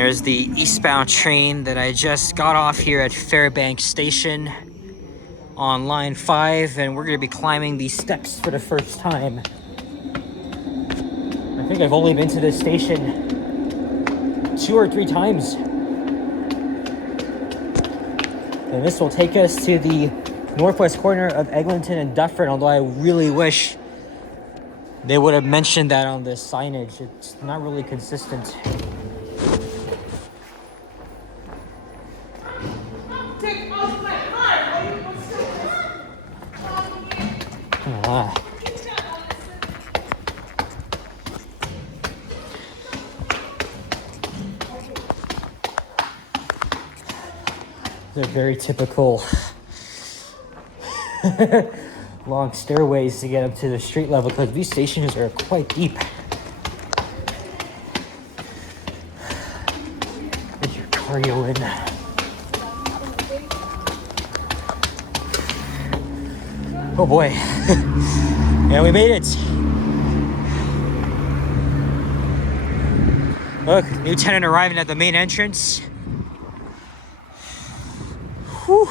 there's the eastbound train that I just got off here at Fairbank Station on line 5, and we're going to be climbing these steps for the first time. I think I've only been to this station 2 or 3 times. And this will take us to the northwest corner of Eglinton and Dufferin, although I really wish they would have mentioned that on this signage. It's not really consistent. They're very typical long stairways to get up to the street level because these stations are quite deep. Get your cardio in. Oh boy. Yeah, we made it. Look, new tenant arriving at the main entrance. Whew.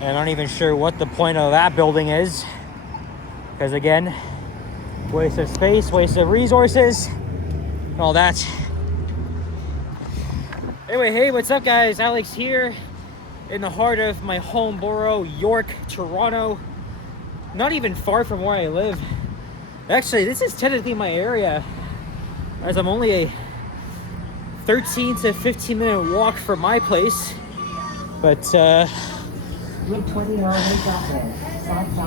And I'm not even sure what the point of that building is. Because again, waste of space, waste of resources, and all that. Anyway, hey, what's up guys? Alex here in the heart of my home borough, York, Toronto. Not even far from where I live. Actually, this is technically my area, as I'm only a 13 to 15 minute walk from my place. But it's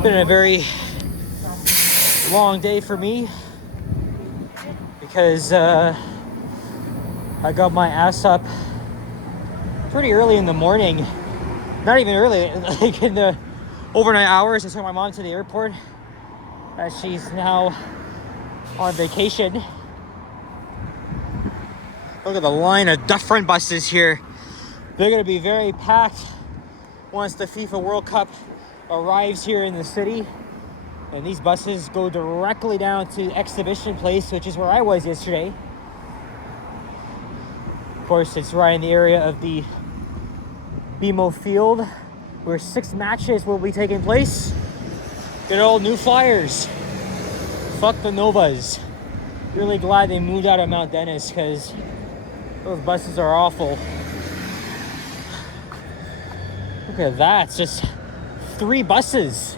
been a very long day for me because I got my ass up pretty early in the morning. Not even early, like in the overnight hours. I took my mom to the airport as she's now on vacation. Look at the line of Dufferin buses here. They're going to be very packed once the FIFA World Cup arrives here in the city. And these buses go directly down to Exhibition Place, which is where I was yesterday. Of course, it's right in the area of the BMO Field, where 6 matches will be taking place. Good old New Flyers. Fuck the Novas. Really glad they moved out of Mount Dennis because those buses are awful. Look at that, it's just 3 buses.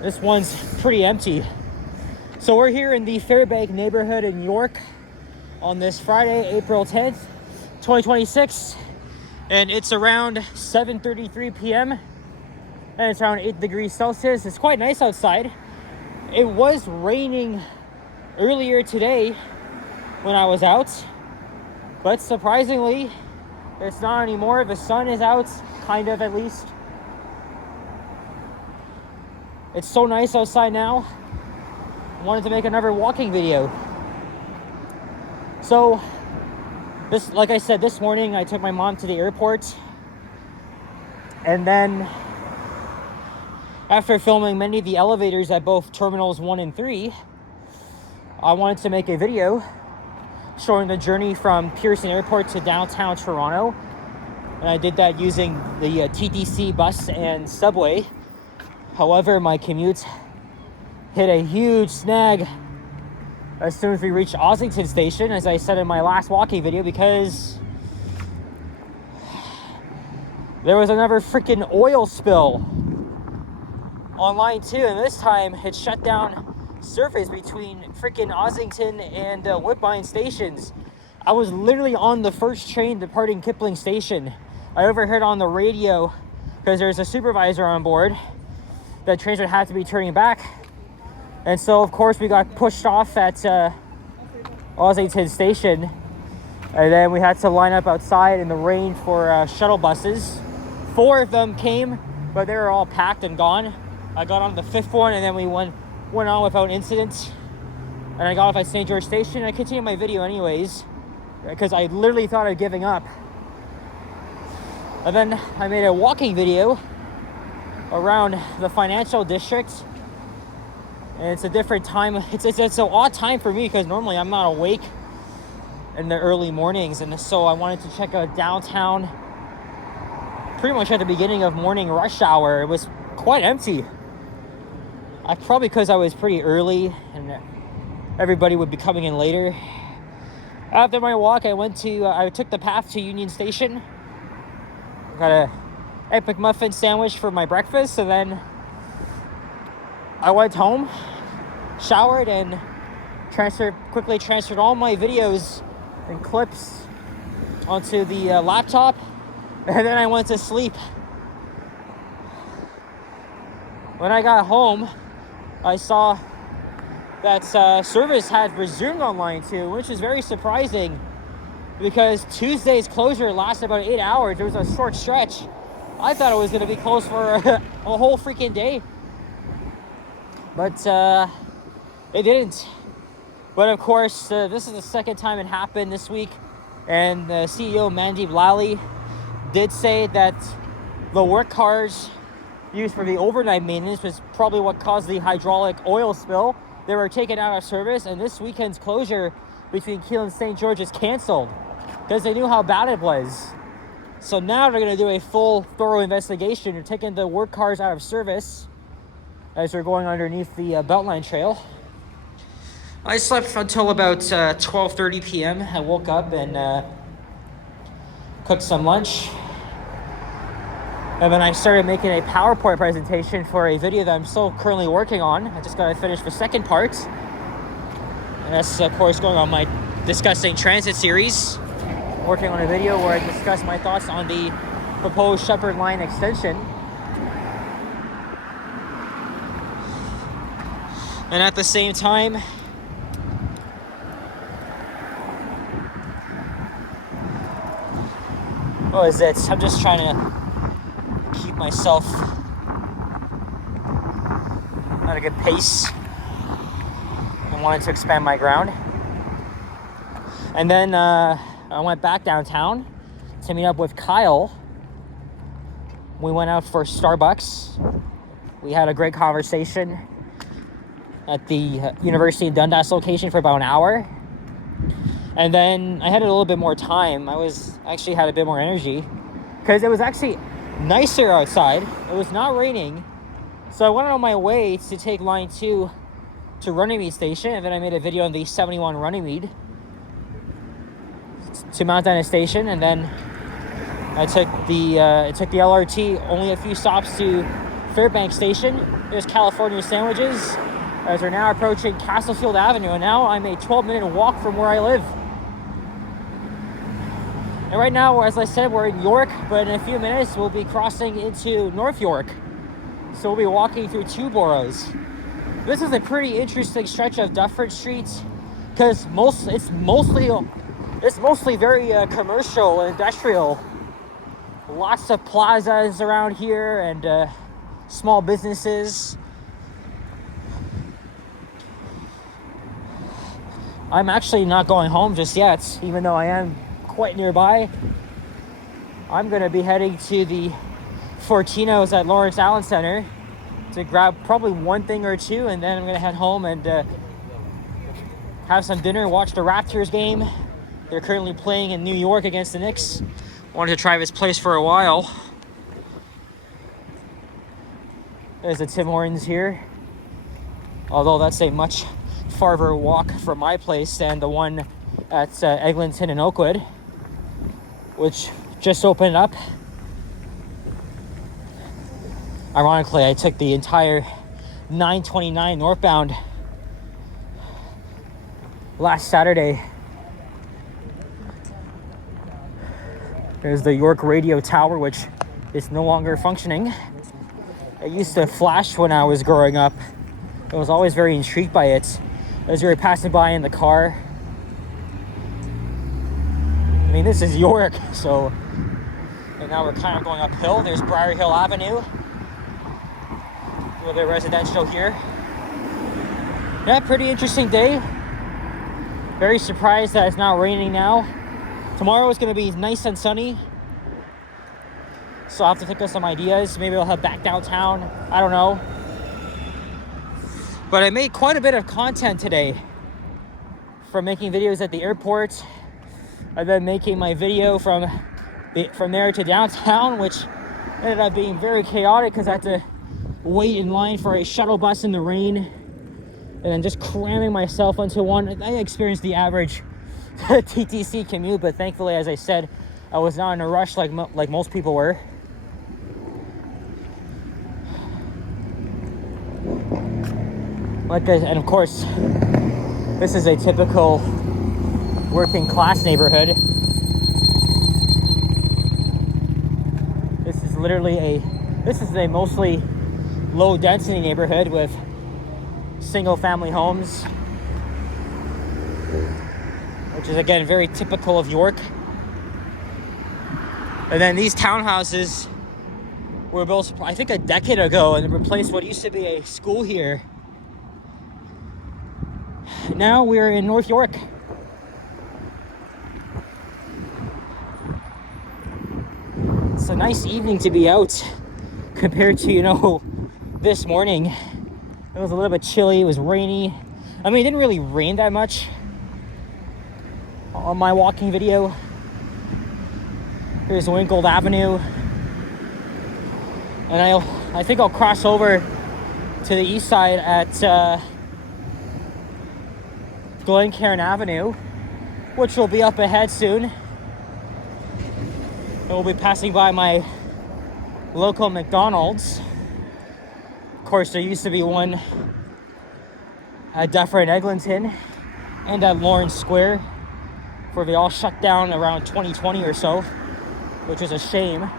This one's pretty empty. So we're here in the Fairbank neighborhood in York on this Friday, April 10th, 2026. And it's around 7:33 p.m. and it's around 8 degrees Celsius. It's quite nice outside. It was raining earlier today when I was out, but surprisingly, it's not anymore. The sun is out, kind of at least. It's so nice outside now. I wanted to make another walking video. So, like I said, this morning I took my mom to the airport. And then, after filming many of the elevators at both Terminals 1 and 3, I wanted to make a video showing the journey from Pearson Airport to downtown Toronto. And I did that using the TTC bus and subway. However, my commute hit a huge snag as soon as we reached Ossington Station, as I said in my last walking video, because there was another freaking oil spill on line 2, and this time it shut down surface between freaking Ossington and Woodbine stations. I was literally on the first train departing Kipling Station. I overheard on the radio, because there's a supervisor on board, that trains would have to be turning back. And so, of course, we got pushed off at Ossington Station. And then we had to line up outside in the rain for shuttle buses. 4 of them came, but they were all packed and gone. I got on the 5th one, and then we went on without incident. And I got off at St. George Station. I continued my video anyways, because I literally thought of giving up. And then I made a walking video around the financial district. And it's a different time. It's an odd time for me because normally I'm not awake in the early mornings, and so I wanted to check out downtown pretty much at the beginning of morning rush hour. It was quite empty. Probably because I was pretty early and everybody would be coming in later. After my walk, I took the path to Union Station. Got a Egg McMuffin sandwich for my breakfast, and then I went home, showered, and quickly transferred all my videos and clips onto the laptop, and then I went to sleep. When I got home, I saw that service had resumed on line 2, which is very surprising because Tuesday's closure lasted about 8 hours. It was a short stretch. I thought it was going to be closed for a whole freaking day, but it didn't. But of course, this is the second time it happened this week, and the CEO, Mandeep Lally, did say that the work cars used for the overnight maintenance was probably what caused the hydraulic oil spill. They were taken out of service, and this weekend's closure between Keele and St. George is canceled because they knew how bad it was. So now they're going to do a full, thorough investigation. They're taking the work cars out of service as they're going underneath the Beltline Trail. I slept until about 12:30 p.m. I woke up and cooked some lunch. And then I started making a PowerPoint presentation for a video that I'm still currently working on. I just got to finish the second part. And that's, of course, going on my Discussing Transit series. Working on a video where I discuss my thoughts on the proposed Shepherd Line extension. And at the same time, what is it? I'm just trying to keep myself at a good pace. I wanted to expand my ground. And then I went back downtown to meet up with Kyle. We went out for Starbucks. We had a great conversation at the University of Dundas location for about an hour. And then I had a little bit more time. I actually had a bit more energy because it was actually nicer outside. It was not raining. So I went on my way to take line 2 to Runnymede Station, and then I made a video on the 71 Runnymede to Mount Dennis Station, and then I took the LRT only a few stops to Fairbanks Station. There's California sandwiches as we're now approaching Castlefield Avenue, and now I'm a 12-minute walk from where I live. And right now, as I said, we're in York, but in a few minutes we'll be crossing into North York. So we'll be walking through 2 boroughs. This is a pretty interesting stretch of Dufferin Street because it's mostly very commercial and industrial. Lots of plazas around here and small businesses. I'm actually not going home just yet, even though I am quite nearby. I'm going to be heading to the Fortinos at Lawrence Allen Center to grab probably one thing or two, and then I'm going to head home and have some dinner, watch the Raptors game. They're currently playing in New York against the Knicks. Wanted to try this place for a while. There's the Tim Hortons here. Although that's a much farther walk from my place than the one at Eglinton and Oakwood, which just opened up. Ironically, I took the entire 929 northbound last Saturday. There's the York Radio Tower, which is no longer functioning. It used to flash when I was growing up. I was always very intrigued by it. As we were passing by in the car. I mean, this is York, so... And now we're kind of going uphill. There's Briar Hill Avenue. A little bit residential here. Yeah, pretty interesting day. Very surprised that it's not raining now. Tomorrow is going to be nice and sunny. So I'll have to think of some ideas. Maybe I'll head back downtown. I don't know. But I made quite a bit of content today. From making videos at the airport, and then making my video from there to downtown, which ended up being very chaotic because I had to wait in line for a shuttle bus in the rain, and then just cramming myself onto one. I experienced the average TTC commute, but thankfully, as I said, I was not in a rush like most people were. And of course, this is a typical working class neighborhood. This is a mostly low density neighborhood with single family homes, which is again very typical of York. And then these townhouses were built, I think, a decade ago, and replaced what used to be a school here. Now we're in North York. It's a nice evening to be out compared to, this morning. It was a little bit chilly, it was rainy. I mean, it didn't really rain that much on my walking video. Here's Winkle Avenue. And I think I'll cross over to the east side at Glencairn Avenue, which will be up ahead soon. And we'll be passing by my local McDonald's. Of course, there used to be one at Dufferin, Eglinton, and at Lawrence Square, where they all shut down around 2020 or so, which is a shame.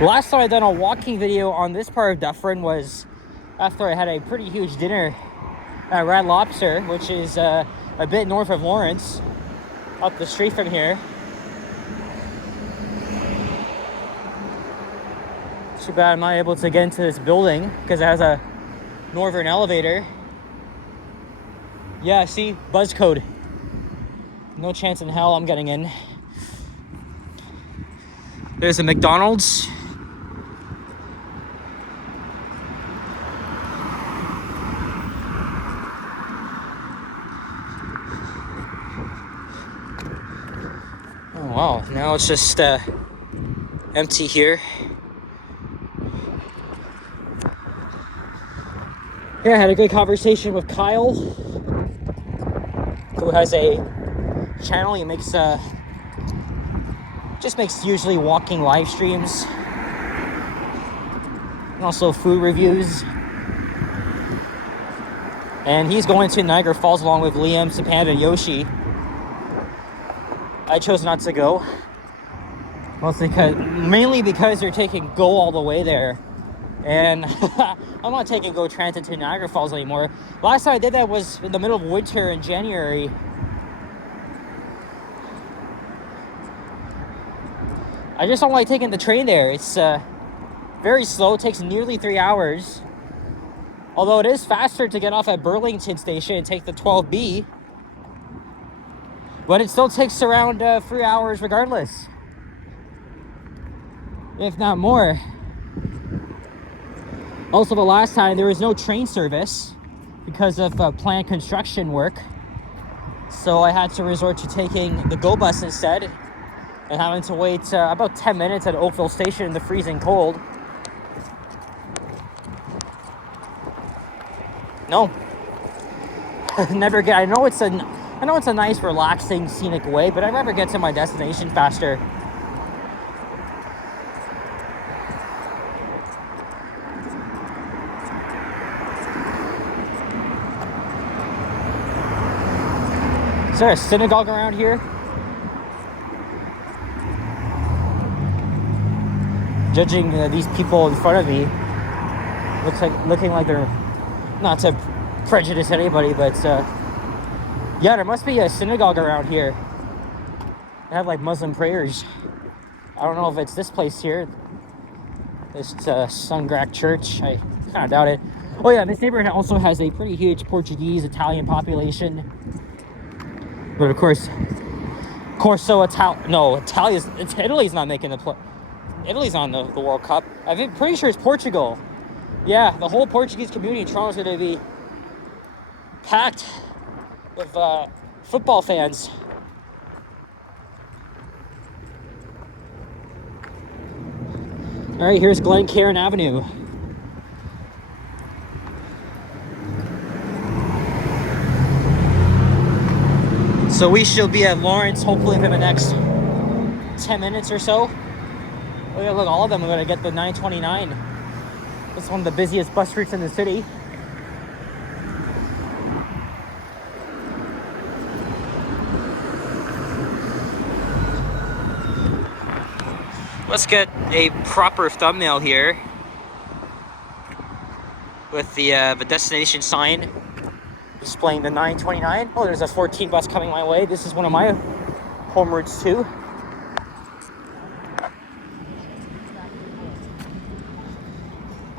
Last time I done a walking video on this part of Dufferin was after I had a pretty huge dinner at Red Lobster, which is a bit north of Lawrence, up the street from here. Too bad I'm not able to get into this building because it has a northern elevator. Yeah, see, buzz code. No chance in hell I'm getting in. There's a McDonald's. Oh wow, now it's just empty here. Yeah, I had a good conversation with Kyle, who has a channel. He makes usually walking live streams and also food reviews. And he's going to Niagara Falls along with Liam, Sapanda, and Yoshi. I chose not to go, mainly because they're taking Go all the way there. And I'm not taking Go Transit to Niagara Falls anymore. Last time I did that was in the middle of winter in January. I just don't like taking the train there. It's very slow. It takes nearly 3 hours. Although it is faster to get off at Burlington Station and take the 12B. But it still takes around 3 hours regardless, if not more. Also, the last time there was no train service because of planned construction work. So I had to resort to taking the Go bus instead and having to wait about 10 minutes at Oakville Station in the freezing cold. No. Never get. I know it's a nice, relaxing, scenic way, but I never get to my destination faster. Is there a synagogue around here? Judging these people in front of me, looking like they're, not to prejudice anybody, but yeah, there must be a synagogue around here. They have like Muslim prayers. I don't know if it's this place here, this Sungrak Church. I kind of doubt it. Oh yeah, this neighborhood also has a pretty huge Portuguese, Italian population. But of course, Italy's not making the Italy's on the World Cup. I'm pretty sure it's Portugal. Yeah, the whole Portuguese community in Toronto is going to be packed with football fans. All right, here's Glencairn Avenue. So we should be at Lawrence hopefully within the next 10 minutes or so. Look, all of them are going to get the 929. It's one of the busiest bus routes in the city. Let's get a proper thumbnail here with the destination sign displaying the 929. Oh, there's a 14 bus coming my way. This is one of my home routes too.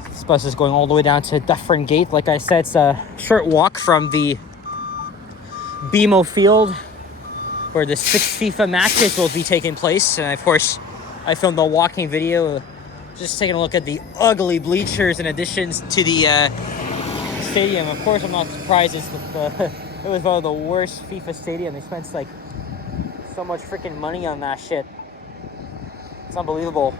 This bus is going all the way down to Dufferin Gate. Like I said, it's a short walk from the BMO field where the 6th FIFA matches will be taking place. And of course, I filmed a walking video, just taking a look at the ugly bleachers in addition to the stadium. Of course, I'm not surprised. It was one of the worst FIFA stadium. They spent like so much freaking money on that shit. It's unbelievable.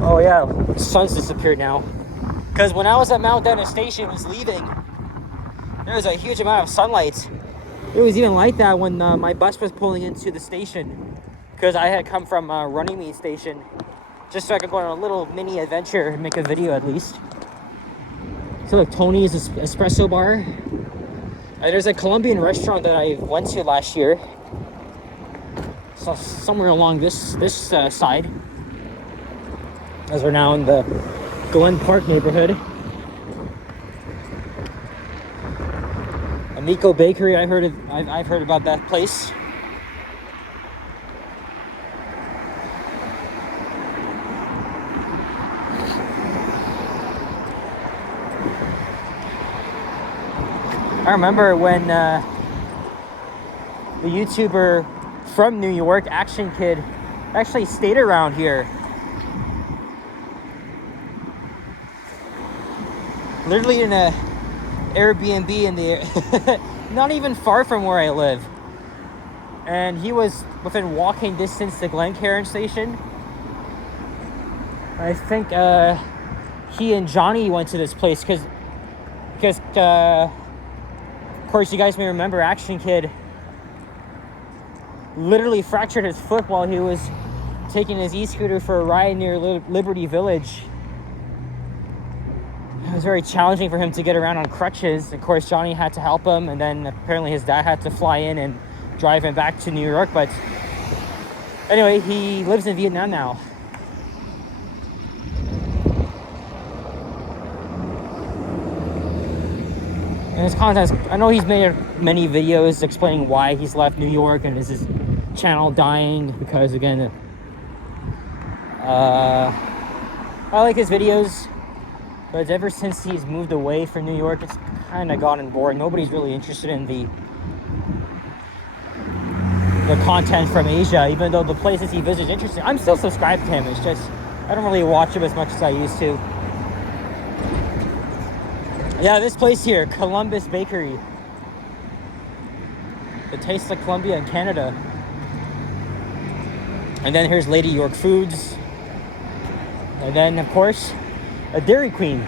Oh yeah, the sun's disappeared now. Because when I was at Mount Dennis Station, was leaving, there was a huge amount of sunlight. It was even like that when my bus was pulling into the station, because I had come from Runnymede Station, just so I could go on a little mini adventure and make a video at least. So look, Tony's Espresso Bar. There's a Colombian restaurant that I went to last year. So somewhere along this side, as we're now in the Glen Park neighborhood. Amico Bakery, I've heard about that place. I remember when the YouTuber from New York, Action Kid, actually stayed around here. Literally in a Airbnb in the not even far from where I live, and he was within walking distance to Glencairn Station. I think he and Johnny went to this place because of course you guys may remember Action Kid literally fractured his foot while he was taking his e-scooter for a ride near Liberty Village. It was very challenging for him to get around on crutches. Of course, Johnny had to help him, and then apparently his dad had to fly in and drive him back to New York. But anyway, he lives in Vietnam now. And his content, I know he's made many videos explaining why he's left New York and is his channel dying, because again, I like his videos. But ever since he's moved away from New York, it's kind of gotten boring. Nobody's really interested in the content from Asia, even though the places he visits are interesting. I'm still subscribed to him. It's just, I don't really watch him as much as I used to. Yeah, this place here, Columbus Bakery. It tastes like Colombia in Canada. And then here's Lady York Foods. And then, of course, a Dairy Queen.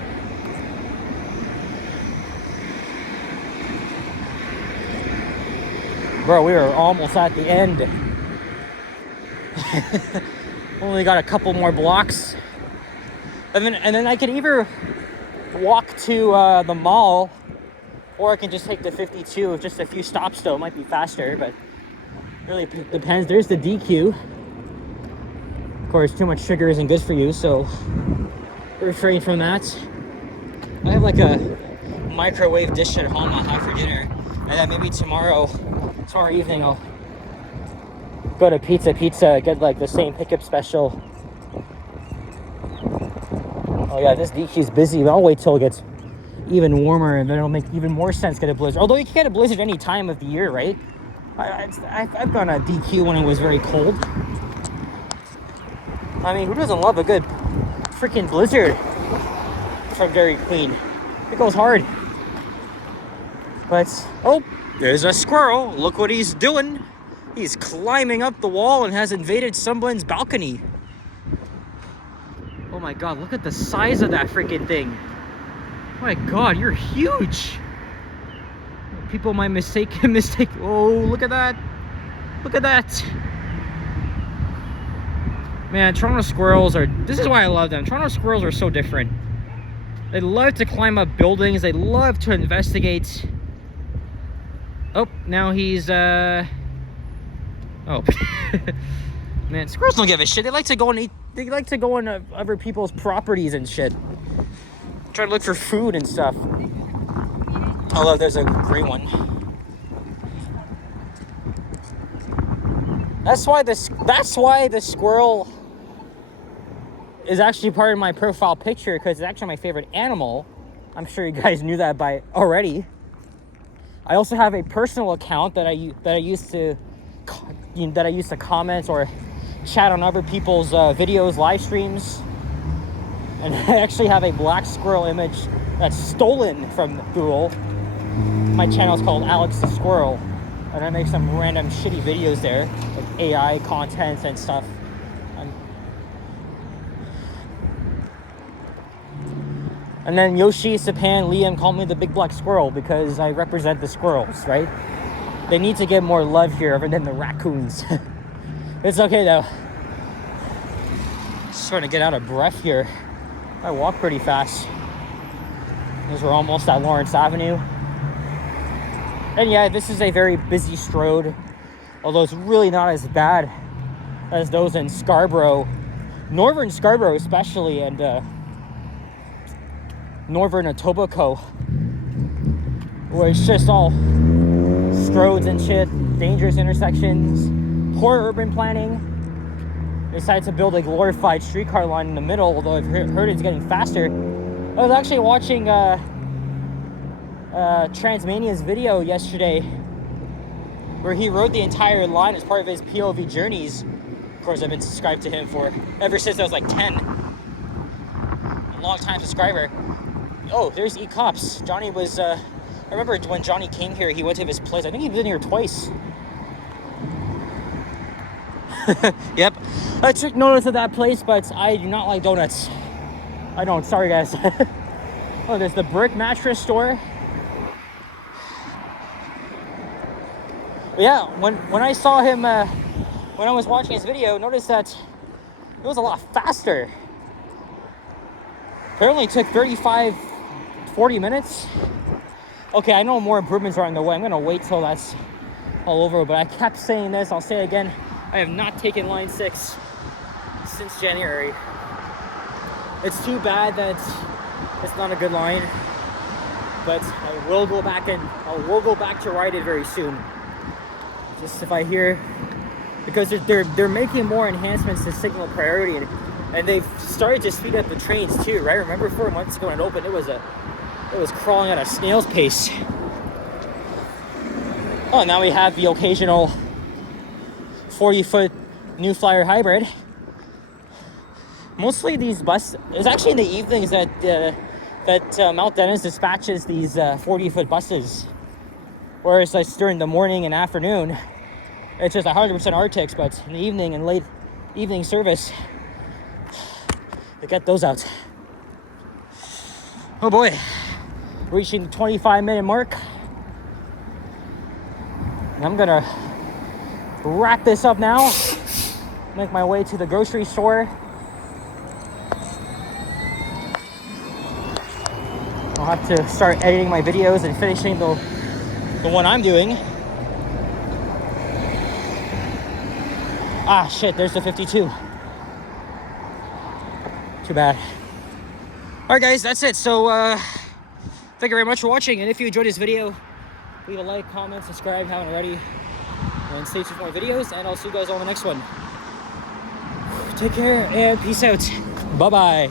Bro, we are almost at the end. Only got a couple more blocks. And then I could either walk to the mall, or I can just take the 52 with just a few stops though. It might be faster, but really depends. There's the DQ. Of course, too much sugar isn't good for you, so refrain from that. I have like a microwave dish at home I'll have for dinner, and then maybe tomorrow evening I'll go to Pizza, get like the same pickup special. Oh yeah, this DQ's busy, but I'll wait till it gets even warmer, and then it'll make even more sense to get a blizzard. Although you can get a blizzard any time of the year, right? I've done a DQ when it was very cold. I mean, who doesn't love a good freaking blizzard from Dairy Queen? It goes hard. But, oh, there's a squirrel. Look what he's doing. He's climbing up the wall and has invaded someone's balcony. Oh my god, look at the size of that freaking thing. Oh my god, you're huge. People might mistake. Oh, look at that. Look at that. Man, Toronto squirrels are, this is why I love them. Toronto squirrels are so different. They love to climb up buildings. They love to investigate. Oh, now he's, oh. Man, squirrels don't give a shit. They like to go and eat. They like to go on other people's properties and shit. Try to look for food and stuff. Although there's a gray one. That's why the squirrel is actually part of my profile picture, because it's actually my favorite animal. I'm sure you guys knew that by already. I also have a personal account that I used to comment or chat on other people's videos, live streams. And I actually have a black squirrel image that's stolen from Google. My channel is called Alex the Squirrel, and I make some random shitty videos there, like AI content and stuff. And then Yoshi, Sapan, Liam call me the big black squirrel because I represent the squirrels, right? They need to get more love here other than the raccoons. It's okay though. Just trying to get out of breath here. I walk pretty fast. Because we're almost at Lawrence Avenue. And yeah, this is a very busy road, although it's really not as bad as those in Scarborough, Northern Scarborough especially, and Northern Etobicoke, where it's just all roads and shit, dangerous intersections, poor urban planning. They decided to build a glorified streetcar line in the middle, although I've heard it's getting faster. I was actually watching Transmania's video yesterday where he rode the entire line as part of his POV journeys. Of course, I've been subscribed to him for ever since I was like 10. A long time subscriber. Oh, there's E-Cops. Johnny was, I remember when Johnny came here, he went to his place. I think he's been here twice. Yep. I took notice of that place, but I do not like donuts. I don't, sorry guys. Oh, there's the brick mattress store. But yeah, when I saw him, when I was watching his video, noticed that it was a lot faster. Apparently it took 40 minutes. Okay, I know more improvements are on the way. I'm gonna wait till that's all over, but I kept saying this, I'll say it again. I have not taken line 6 since January. It's too bad that it's not a good line, but I will go back to ride it very soon. Just if I hear, because they're making more enhancements to signal priority, and they've started to speed up the trains too, right? Remember 4 months ago when it opened, it was crawling at a snail's pace. Oh, now we have the occasional 40-foot New Flyer hybrid. Mostly these buses, it's actually in the evenings that Mount Dennis dispatches these 40-foot buses. Whereas like during the morning and afternoon, it's just 100% Arctics, but in the evening and late evening service, they get those out. Oh boy, reaching the 25-minute mark. And I'm gonna wrap this up now, make my way to the grocery store. I'll have to start editing my videos and finishing the one I'm doing. Ah, shit, there's the 52. Too bad. Alright guys, that's it. So, thank you very much for watching. And if you enjoyed this video, leave a like, comment, subscribe, haven't already. And stay tuned for more videos, and I'll see you guys on the next one. Take care, and peace out. Bye-bye.